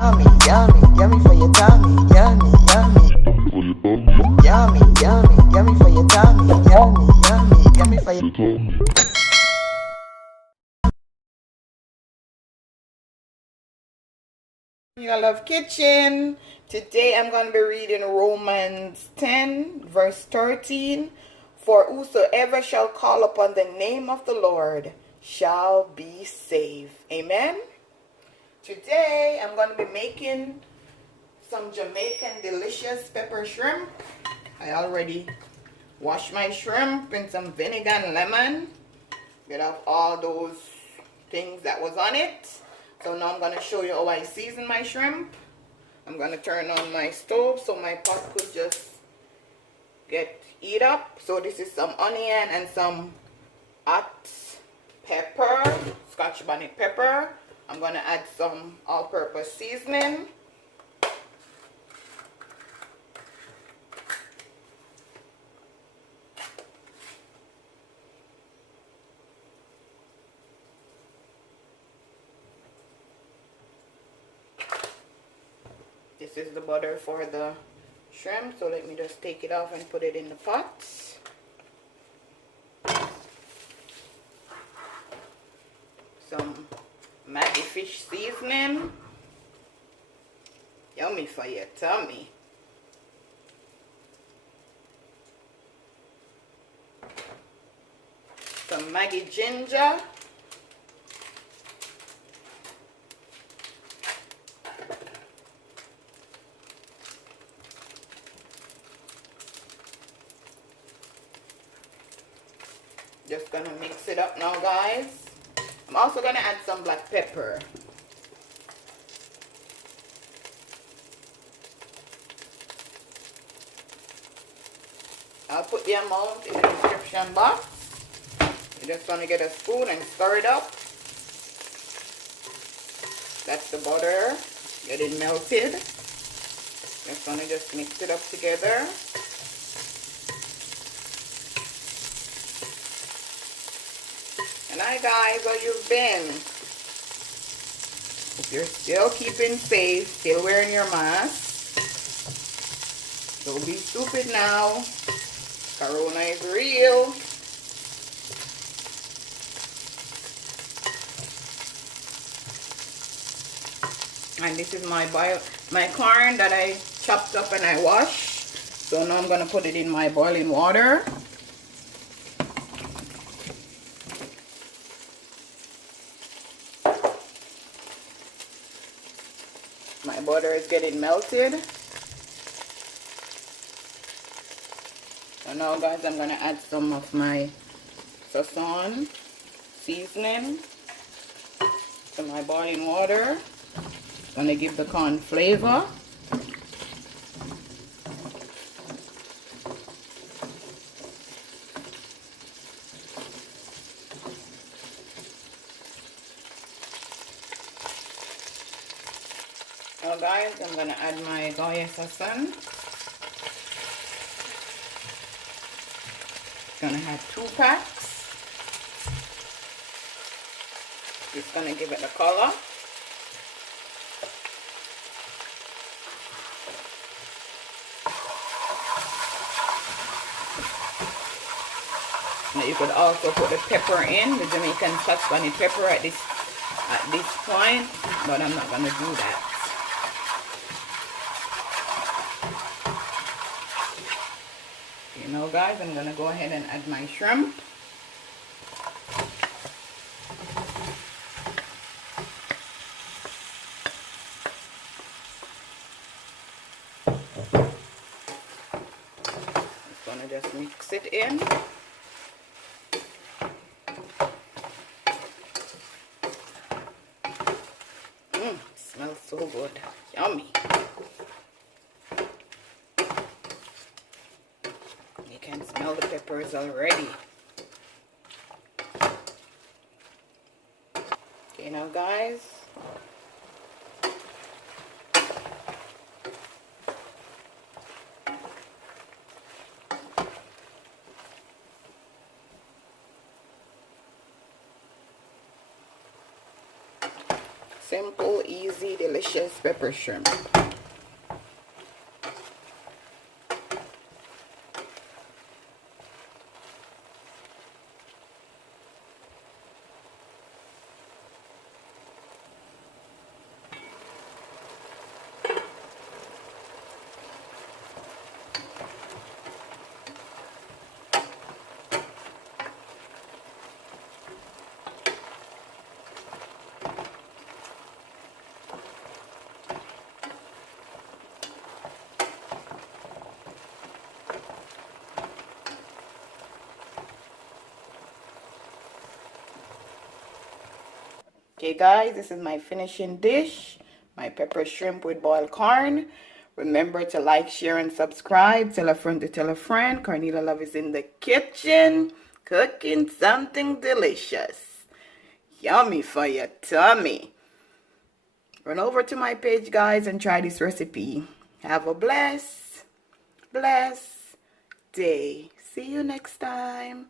Yummy, yummy, yummy for your tummy. Yummy, yummy. Yummy, yummy, yummy for your tummy. Yummy, yummy, yummy for your tummy. Cornelialove Kitchen. Today I'm going to be reading Romans 10 verse 13. For whosoever shall call upon the name of the Lord shall be saved. Amen. Today I'm going to be making some Jamaican delicious pepper shrimp. I already washed my shrimp in some vinegar and lemon. Get off all those things that was on it. So now I'm going to show you how I season my shrimp. I'm going to turn on my stove so my pot could just heat up. So this is some onion and some hot pepper, Scotch bonnet pepper. I'm going to add some all-purpose seasoning. This is the butter for the shrimp, so let me just take it off and put it in the pot. Some Maggi fish seasoning. Yummy for your tummy. Some Maggi ginger. Just gonna mix it up now, guys. I'm also gonna add some black pepper. I'll put the amount in the description box. You're just gonna get a spoon and stir it up. That's the butter getting melted. Just gonna just mix it up together. And hi guys, how you've been? If you're still keeping safe, still wearing your mask, don't be stupid now. Corona is real. And this is my corn that I chopped up and I washed. So now I'm gonna put it in my boiling water. My butter is getting melted. So now guys, I'm going to add some of my sazon seasoning to my boiling water. Going to give the corn flavor. Now guys, I'm going to add my Goya sazon. Gonna have 2 packs. Just gonna give it a color. Now you could also put the pepper in, the Jamaican Scotch bonnet pepper at this point, but I'm not gonna do that. You know guys, I'm gonna go ahead and add my shrimp. Just gonna just mix it in. It smells so good. Yummy. You can smell the peppers already. Okay, now guys, Simple, easy, delicious pepper shrimp. Okay guys, this is my finishing dish, my pepper shrimp with boiled corn. Remember to like, share, and subscribe. Tell a friend to tell a friend. Cornelialove is in the kitchen cooking something delicious. Yummy for your tummy. Run over to my page guys and try this recipe. Have a blessed day. See you next time.